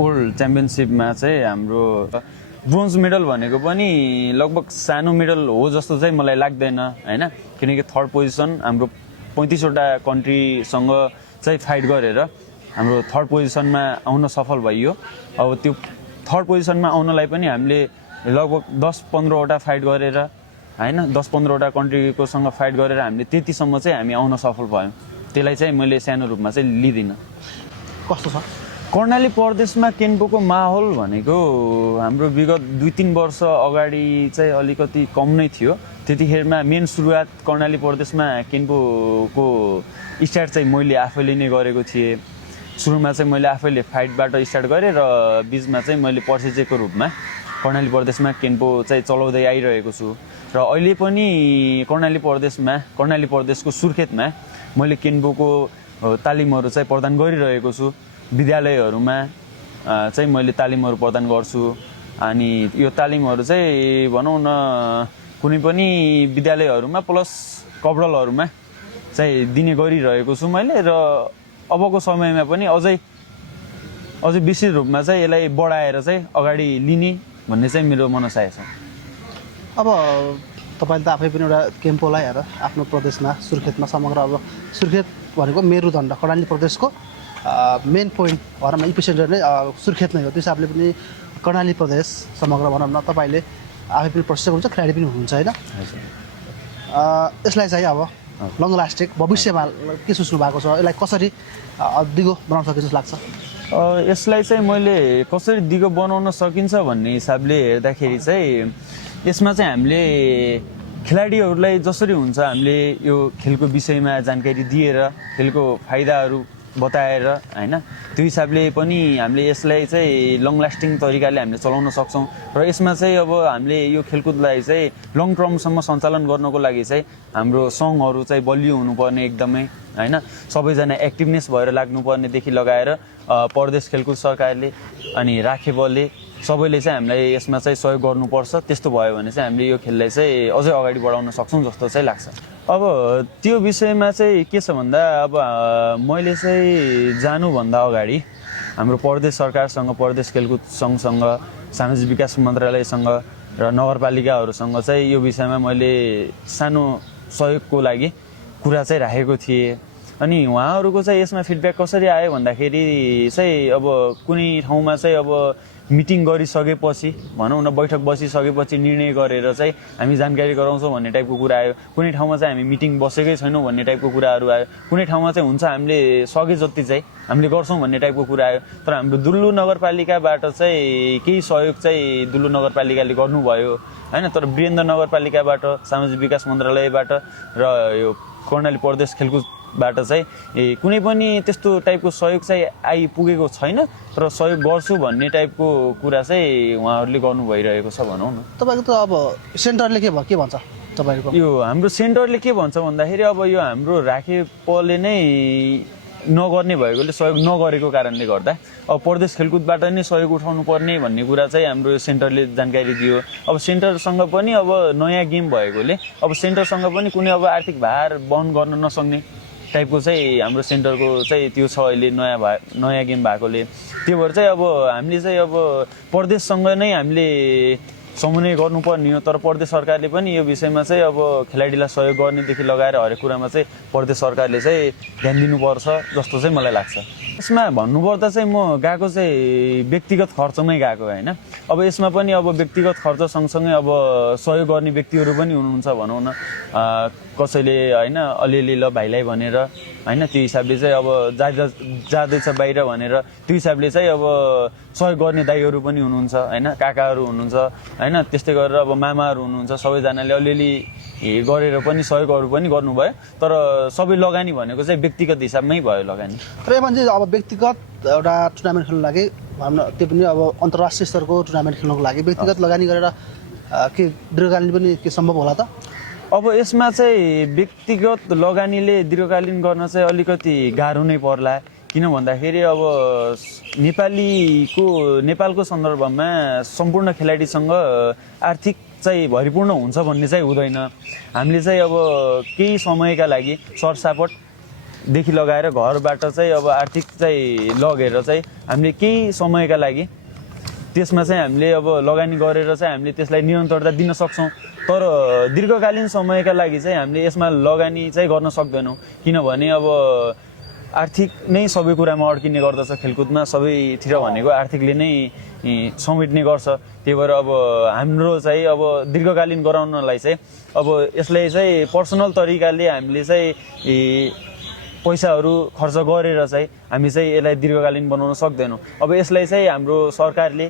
World च्याम्पियनसिपमा चाहिँ हाम्रो bronze medal भनेको पनि लगभग सानो मेडल हो जस्तो चाहिँ मलाई लाग्दैन हैन, किनकि थर्ड पोजिसन हाम्रो 35वटा कन्ट्रीसँग चाहिँ फाइट गरेर हाम्रो थर्ड पोजिसनमा आउन सफल भइयो। अब त्यो थर्ड पोजिसनमा आउनलाई पनि हामीले लगभग 10-15वटा फाइट गरेर हैन, 10-15वटा कन्ट्रीकोसँग फाइट गरेर हामीले त्यतिसम्म चाहिँ हामी आउन सफल भयौँ। त्यसलाई चाहिँ मैले सानो रूपमा चाहिँ लिदिनँ। कस्तो छ कर्णाली प्रदेशमा केन्पोको माहौल भनेको हाम्रो विगत 2-3 वर्ष अगाडि चाहिँ अलिकति कम नै थियो। त्यतिखेरमा मेन सुरुवात कर्णाली प्रदेशमा केन्पोको स्टार्ट चाहिँ मैले आफैले नै गरेको थिएँ। सुरुमा चाहिँ मैले आफैले फाइटबाट स्टार्ट गरेँ र बिचमा चाहिँ मैले प्रशिक्षकको रूपमा कर्णाली प्रदेशमा केन्पो चाहिँ चलाउँदै आइरहेको छु र अहिले पनि कर्णाली प्रदेशको सुर्खेतमा मैले केन्पोको तालिमहरू चाहिँ प्रदान गरिरहेको छु। विद्यालयहरूमा चाहिँ मैले तालिमहरू प्रदान गर्छु अनि यो तालिमहरू चाहिँ भनौँ न कुनै पनि विद्यालयहरूमा प्लस कपडलहरूमा चाहिँ दिने गरिरहेको छु मैले र अबको समयमा पनि अझै विशेष रूपमा चाहिँ यसलाई बढाएर चाहिँ अगाडि लिने भन्ने चाहिँ मेरो मनसाय छ। अब तपाईँले त आफै पनि एउटा केम्पोलाई हेर आफ्नो प्रदेशमा सुर्खेतमा समग्र अब सुर्खेत भनेको मेरुदण्ड कर्णाली प्रदेशको मेन पोइन्ट भनौँ न इपिसेन्टर नै सुर्खेत नै हो। त्यस हिसाबले पनि कर्णाली प्रदेश समग्र भनौँ न तपाईँले आफै पनि प्रशिक्षक हुनुहुन्छ, खेलाडी पनि हुनुहुन्छ होइन। यसलाई चाहिँ अब लङ लास्टिङ भविष्यमा के सोच्नु भएको छ, यसलाई कसरी दिगो बनाउन सकिन्छ जस्तो लाग्छ? यसलाई चाहिँ मैले कसरी दिगो बनाउन सकिन्छ भन्ने हिसाबले हेर्दाखेरि चाहिँ यसमा चाहिँ हामीले खेलाडीहरूलाई जसरी हुन्छ हामीले यो खेलको विषयमा जानकारी दिएर खेलको फाइदाहरू बताएर हैन, त्यो हिसाबले पनि हामीले यसलाई चाहिँ लङ लास्टिङ तरिकाले हामीले चलाउन सक्छौँ र यसमा चाहिँ अब हामीले यो खेलकुदलाई चाहिँ लङ टर्मसम्म सञ्चालन गर्नको लागि चाहिँ हाम्रो सङ्घहरू चाहिँ बलियो हुनुपर्ने एकदमै हैन, सबैजना एक्टिभनेस भएर लाग्नुपर्नेदेखि लगाएर प्रदेश खेलकुद सरकारले अनि राखेबलले सबैले चाहिँ हामीलाई यसमा चाहिँ सहयोग गर्नुपर्छ। त्यस्तो भयो भने चाहिँ हामीले यो खेललाई चाहिँ अझै अगाडि बढाउन सक्छौँ जस्तो चाहिँ लाग्छ। अब त्यो विषयमा चाहिँ के छ भन्दा अब मैले चाहिँ जानुभन्दा अगाडि हाम्रो प्रदेश सरकारसँग, प्रदेश खेलकुद सङ्घसँग, सामाजिक विकास मन्त्रालयसँग र नगरपालिकाहरूसँग चाहिँ यो विषयमा मैले सानो सहयोगको लागि कुरा चाहिँ राखेको थिएँ। अनि उहाँहरूको चाहिँ यसमा फिडब्याक कसरी आयो भन्दाखेरि चाहिँ अब कुनै ठाउँमा चाहिँ अब मिटिङ गरिसकेपछि भनौँ न बैठक बसिसकेपछि निर्णय गरेर चाहिँ हामी जानकारी गराउँछौँ भन्ने टाइपको कुरा आयो। कुनै ठाउँमा चाहिँ हामी मिटिङ बसेकै छैनौँ भन्ने टाइपको कुराहरू आयो। कुनै ठाउँमा चाहिँ हुन्छ हामीले सके जति चाहिँ हामीले गर्छौँ भन्ने टाइपको कुरा आयो। तर हाम्रो दुल्लु नगरपालिकाबाट चाहिँ केही सहयोग चाहिँ दुल्लु नगरपालिकाले गर्नुभयो हैन, तर वीरेन्द्र नगरपालिकाबाट, सामाजिक विकास मन्त्रालयबाट र यो कर्णाली प्रदेश खेलकुदबाट चाहिँ कुनै पनि त्यस्तो टाइपको सहयोग चाहिँ आइपुगेको छैन। तर सहयोग गर्छु भन्ने टाइपको कुरा चाहिँ उहाँहरूले गर्नु भइरहेको छ भनौँ न। तपाईँको त अब सेन्टरले के भन्छ तपाईँको? यो हाम्रो सेन्टरले के भन्छ भन्दाखेरि अब यो हाम्रो राखेपले नै नगर्ने भएकोले, सहयोग नगरेको कारणले गर्दा अब प्रदेश खेलकुदबाट नै सहयोग उठाउनु पर्ने भन्ने कुरा चाहिँ हाम्रो सेन्टरले जानकारी दियो। अब सेन्टरसँग पनि अब नयाँ गेम भएकोले अब सेन्टरसँग पनि कुनै अब आर्थिक भार वहन गर्न नसक्ने टाइपको चाहिँ हाम्रो सेन्टरको चाहिँ त्यो छ अहिले नयाँ गेम भएकोले। त्यो भएर चाहिँ अब हामीले चाहिँ अब प्रदेशसँग नै हामीले समन्वय गर्नुपर्ने हो। तर प्रदेश सरकारले पनि यो विषयमा चाहिँ अब खेलाडीलाई सहयोग गर्नेदेखि लगाएर हरेक कुरामा चाहिँ प्रदेश सरकारले चाहिँ ध्यान दिनुपर्छ जस्तो चाहिँ मलाई लाग्छ। यसमा भन्नुपर्दा चाहिँ म गएको चाहिँ व्यक्तिगत खर्चमै गएको होइन। अब यसमा पनि अब व्यक्तिगत खर्च सँगसँगै अब सहयोग गर्ने व्यक्तिहरू पनि हुनुहुन्छ भनौँ न, कसैले होइन अलिअलि ल भाइलाई भनेर होइन, त्यो हिसाबले चाहिँ अब जाँदैछ बाहिर भनेर त्यो हिसाबले चाहिँ अब सहयोग गर्ने दाइहरू पनि हुनुहुन्छ होइन, काकाहरू हुनुहुन्छ होइन, त्यस्तै गरेर अब मामाहरू हुनुहुन्छ। सबैजनाले अलिअलि गरेर पनि सहयोगहरू पनि गर्नुभयो। तर सबै लगानी भनेको चाहिँ व्यक्तिगत हिसाबमै भयो लगानी। तर यसमा चाहिँ अब व्यक्तिगत एउटा टुर्नामेन्ट खेल्नु लागि भनौँ त्यो पनि अब अन्तर्राष्ट्रिय स्तरको टुर्नामेन्ट खेल्नुको लागि व्यक्तिगत लगानी गरेर के दीर्घकालीन पनि के सम्भव होला त? अब यसमा चाहिँ व्यक्तिगत लगानीले दीर्घकालीन गर्न चाहिँ अलिकति गाह्रो नै पर्ला। किन भन्दाखेरि अब नेपालको सन्दर्भमा सम्पूर्ण खेलाडीसँग आर्थिक चाहिँ भरिपूर्ण हुन्छ भन्ने चाहिँ हुँदैन। हामीले चाहिँ अब केही समयका लागि सरसापट देखि लगाएर घरबाट चाहिँ अब आर्थिक चाहिँ लगेर चाहिँ हामीले केही समयका लागि त्यसमा चाहिँ हामीले अब लगानी गरेर चाहिँ हामीले त्यसलाई निरन्तरता दिन सक्छौँ। तर दीर्घकालीन समयका लागि चाहिँ हामीले यसमा लगानी चाहिँ गर्न सक्दैनौँ, किनभने अब आर्थिक नै सबै कुरामा अड्किने गर्दछ। खेलकुदमा सबैतिर भनेको आर्थिकले नै समेट्ने गर्छ। त्यही भएर अब हाम्रो चाहिँ अब दीर्घकालीन गराउनलाई चाहिँ अब यसलाई चाहिँ पर्सनल तरिकाले हामीले चाहिँ पैसाहरू खर्च गरेर चाहिँ हामी चाहिँ यसलाई दीर्घकालीन बनाउन सक्दैनौँ। अब यसलाई चाहिँ हाम्रो सरकारले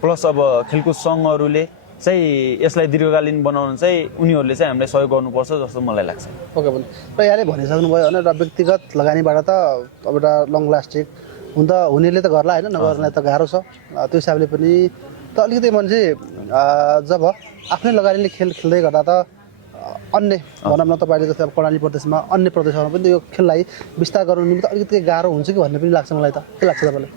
प्लस अब खेलकुद सङ्घहरूले चाहिँ यसलाई दीर्घकालीन बनाउन चाहिँ उनीहरूले चाहिँ हामीलाई सहयोग गर्नुपर्छ जस्तो मलाई लाग्छ। ओके भने र यहाँले भनिसक्नुभयो होइन, र व्यक्तिगत लगानीबाट त अब एउटा लङ लास्टिङ हुनेले त गर्ला होइन, नगर्नेलाई त गाह्रो छ। त्यो हिसाबले पनि त अलिकति मान्छे जब आफ्नै लगानीले खेल खेल्दै गर्दा त अन्य भनौँ न तपाईँले जस्तै अब कर्णाली प्रदेशमा अन्य प्रदेशहरूमा पनि यो खेललाई विस्तार गर्नु निम्ति अलिकति गाह्रो हुन्छ कि भन्ने पनि लाग्छ मलाई त। के लाग्छ तपाईँलाई?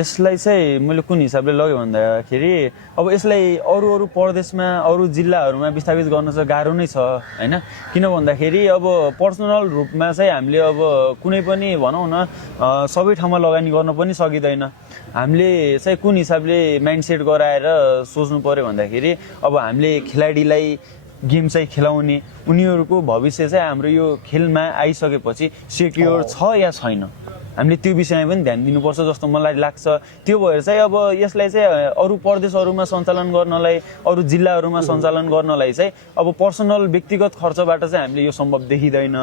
यसलाई चाहिँ मैले कुन हिसाबले लगेँ भन्दाखेरि अब यसलाई अरू प्रदेशमा अरू जिल्लाहरूमा विस्थापित गर्न चाहिँ गाह्रो नै छ होइन। किन भन्दाखेरि अब पर्सनल रूपमा चाहिँ हामीले अब कुनै पनि भनौँ न सबै ठाउँमा लगानी गर्न पनि सकिँदैन। हामीले चाहिँ कुन हिसाबले माइन्डसेट गराएर सोच्नु पऱ्यो भन्दाखेरि अब हामीले खेलाडीलाई गेम चाहिँ खेलाउने, उनीहरूको भविष्य चाहिँ हाम्रो यो खेलमा आइसकेपछि सेक्योर छ या छैन, हामीले त्यो विषयमा पनि ध्यान दिनुपर्छ जस्तो मलाई लाग्छ। त्यो भएर चाहिँ अब यसलाई चाहिँ अरू प्रदेशहरूमा सञ्चालन गर्नलाई, अरू जिल्लाहरूमा सञ्चालन गर्नलाई चाहिँ अब पर्सनल व्यक्तिगत खर्चबाट चाहिँ हामीले यो सम्भव देखिँदैन।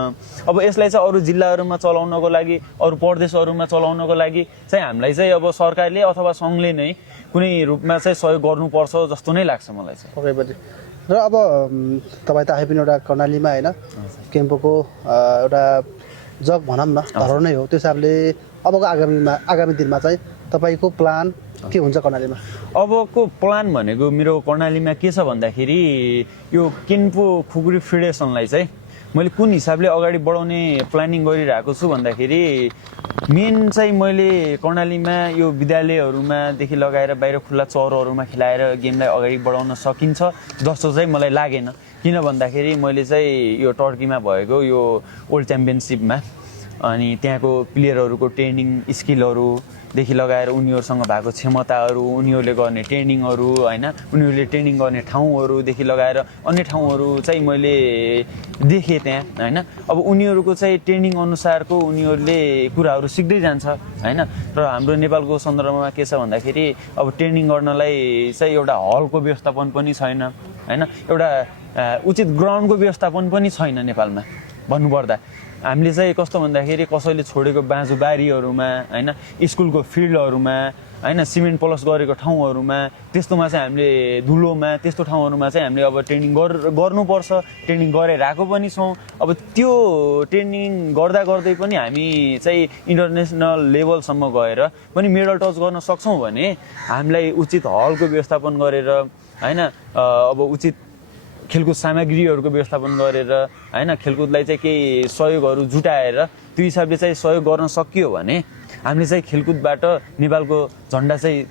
अब यसलाई चाहिँ अरू जिल्लाहरूमा चलाउनको लागि, अरू प्रदेशहरूमा चलाउनको लागि चाहिँ हामीलाई चाहिँ अब सरकारले अथवा सङ्घले नै कुनै रूपमा चाहिँ सहयोग गर्नुपर्छ जस्तो नै लाग्छ मलाई चाहिँ। ओके र अब तपाईँ त आफै पनि एउटा कर्णालीमा होइन केम्पोको एउटा जग भनौँ न धरोहर नै हो। त्यो हिसाबले अबको आगामी दिनमा चाहिँ तपाईँको प्लान के हुन्छ कर्णालीमा? अबको प्लान भनेको मेरो कर्णालीमा के छ भन्दाखेरि यो केम्पो खुकुरी फेडरेसनलाई चाहिँ मैले कुन हिसाबले अगाडि बढाउने प्लानिङ गरिरहेको छु भन्दाखेरि मेन चाहिँ मैले कर्णालीमा यो विद्यालयहरूमादेखि लगाएर बाहिर खुल्ला चौरहरूमा खेलाएर गेमलाई अगाडि बढाउन सकिन्छ जस्तो चाहिँ मलाई लागेन। किन भन्दाखेरि मैले चाहिँ यो टर्कीमा भएको यो वर्ल्ड च्याम्पियनसिपमा अनि त्यहाँको प्लेयरहरूको ट्रेनिङ स्किलहरूदेखि लगाएर उनीहरूसँग भएको क्षमताहरू, उनीहरूले गर्ने ट्रेनिङहरू होइन, उनीहरूले ट्रेनिङ गर्ने ठाउँहरूदेखि लगाएर अन्य ठाउँहरू चाहिँ मैले देखेँ त्यहाँ होइन। अब उनीहरूको चाहिँ ट्रेनिङ अनुसारको उनीहरूले कुराहरू सिक्दै जान्छ होइन। र हाम्रो नेपालको सन्दर्भमा के छ भन्दाखेरि अब ट्रेनिङ गर्नलाई चाहिँ एउटा हलको व्यवस्थापन पनि छैन होइन, एउटा उचित ग्राउन्डको व्यवस्थापन पनि छैन नेपालमा भन्नुपर्दा। हामीले चाहिँ कस्तो भन्दाखेरि कसैले छोडेको बाँझोबारीहरूमा होइन, स्कुलको फिल्डहरूमा होइन, सिमेन्ट प्लस गरेको ठाउँहरूमा त्यस्तोमा चाहिँ हामीले धुलोमा त्यस्तो ठाउँहरूमा चाहिँ हामीले अब ट्रेनिङ गर्नुपर्छ। ट्रेनिङ गरेर आएको पनि छौँ। अब त्यो ट्रेनिङ गर्दा गर्दै पनि हामी चाहिँ इन्टरनेसनल लेभलसम्म गएर पनि मेडल टच गर्न सक्छौँ भने हामीलाई उचित हलको व्यवस्थापन गरेर होइन, अब उचित खेलकुद सामग्रीहरूको व्यवस्थापन गरेर होइन, खेलकुदलाई चाहिँ केही सहयोगहरू जुटाएर त्यो हिसाबले चाहिँ सहयोग गर्न सकियो भने हामीले चाहिँ खेलकुदबाट नेपालको झन्डा चाहिँ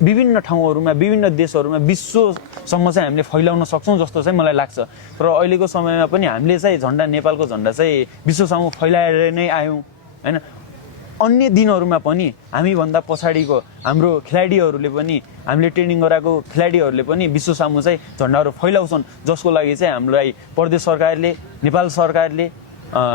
विभिन्न ठाउँहरूमा, विभिन्न देशहरूमा, विश्वसम्म चाहिँ हामीले फैलाउन सक्छौँ जस्तो चाहिँ मलाई लाग्छ। र अहिलेको समयमा पनि हामीले चाहिँ झन्डा, नेपालको झन्डा चाहिँ विश्वसम्म फैलाएर नै आयौँ होइन। अन्य दिनहरूमा पनि हामीभन्दा पछाडिको हाम्रो खेलाडीहरूले पनि, हामीले ट्रेनिङ गराएको खेलाडीहरूले पनि विश्वसम्म चाहिँ झन्डाहरू फैलाउँछन्, जसको लागि चाहिँ हामीलाई प्रदेश सरकारले, नेपाल सरकारले,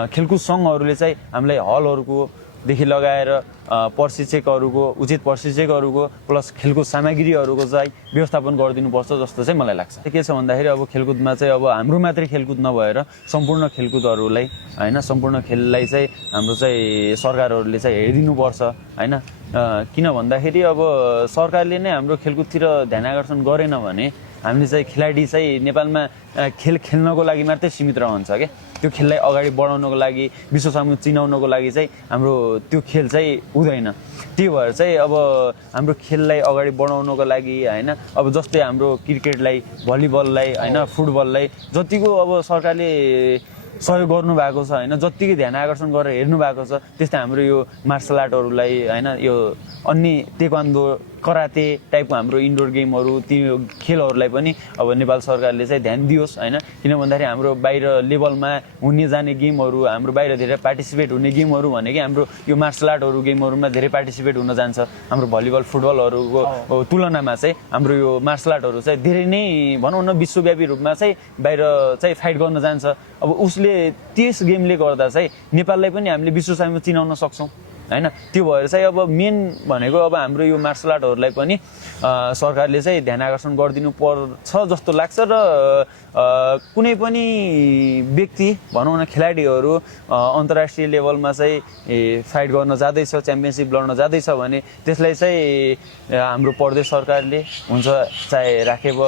खेलकुद सङ्घहरूले चाहिँ हामीलाई हलहरूकोदेखि लगाएर प्रशिक्षकहरूको, उचित प्रशिक्षकहरूको प्लस खेलकुद सामग्रीहरूको चाहिँ व्यवस्थापन गरिदिनुपर्छ जस्तो चाहिँ मलाई लाग्छ। के छ भन्दाखेरि अब खेलकुदमा चाहिँ अब हाम्रो मात्रै खेलकुद नभएर सम्पूर्ण खेलकुदहरूलाई होइन, सम्पूर्ण खेललाई चाहिँ हाम्रो चाहिँ सरकारहरूले चाहिँ हेरिदिनुपर्छ होइन। किन भन्दाखेरि अब सरकारले नै हाम्रो खेलकुदतिर ध्यान आकर्षण गरेन भने हामीले चाहिँ खेलाडी चाहिँ नेपालमा खेल खेल्नको लागि मात्रै सीमित रहन्छ क्या। त्यो खेललाई अगाडि बढाउनको लागि, विश्वसम्म चिनाउनको लागि चाहिँ हाम्रो त्यो खेल चाहिँ हुँदैन। त्यही भएर चाहिँ अब हाम्रो खेललाई अगाडि बढाउनको लागि होइन, अब जस्तै हाम्रो क्रिकेटलाई, भलिबललाई होइन, फुटबललाई जतिको अब सरकारले सहयोग गर्नुभएको छ होइन, जत्तिकै ध्यान आकर्षण गरेर हेर्नु भएको छ, त्यस्तै हाम्रो यो मार्सल आर्टहरूलाई होइन, यो अन्य ताइक्वान्डो कराते टाइपको हाम्रो इन्डोर गेमहरू त्यो खेलहरूलाई पनि अब नेपाल सरकारले चाहिँ ध्यान दियोस् होइन। किन भन्दाखेरि हाम्रो बाहिर लेभलमा हुने जाने गेमहरू, हाम्रो बाहिर धेरै पार्टिसिपेट हुने गेमहरू भनेकै हाम्रो यो मार्सल आर्टहरू गेमहरूमा धेरै पार्टिसिपेट हुन जान्छ। हाम्रो भलिबल फुटबलहरूको तुलनामा चाहिँ हाम्रो यो मार्सल आर्टहरू चाहिँ धेरै नै भनौँ न विश्वव्यापी रूपमा चाहिँ बाहिर चाहिँ फाइट गर्न जान्छ। अब उसले त्यस गेमले गर्दा चाहिँ नेपाललाई पनि हामीले विश्वसाइमा चिनाउन सक्छौँ होइन। त्यो भएर चाहिँ अब मेन भनेको अब हाम्रो यो मार्सल आर्टहरूलाई पनि सरकारले चाहिँ ध्यान आकर्षण गरिदिनु पर्छ जस्तो लाग्छ। र कुनै पनि व्यक्ति भनौँ न खेलाडीहरू अन्तर्राष्ट्रिय लेभलमा चाहिँ फाइट गर्न जाँदैछ, च्याम्पियनसिप लड्न जाँदैछ भने त्यसलाई चाहिँ हाम्रो प्रदेश सरकारले हुन्छ चाहे राखेब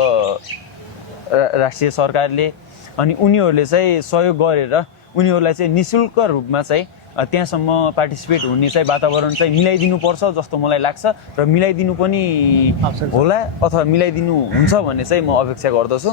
राष्ट्रिय सरकारले अनि उनीहरूले चाहिँ सहयोग गरेर उनीहरूलाई चाहिँ निःशुल्क रूपमा चाहिँ त्यहाँसम्म पार्टिसिपेट हुने चाहिँ वातावरण चाहिँ मिलाइदिनुपर्छ जस्तो मलाई लाग्छ र मिलाइदिनु पनि होला अथवा मिलाइदिनु हुन्छ भन्ने चाहिँ म अपेक्षा गर्दछु।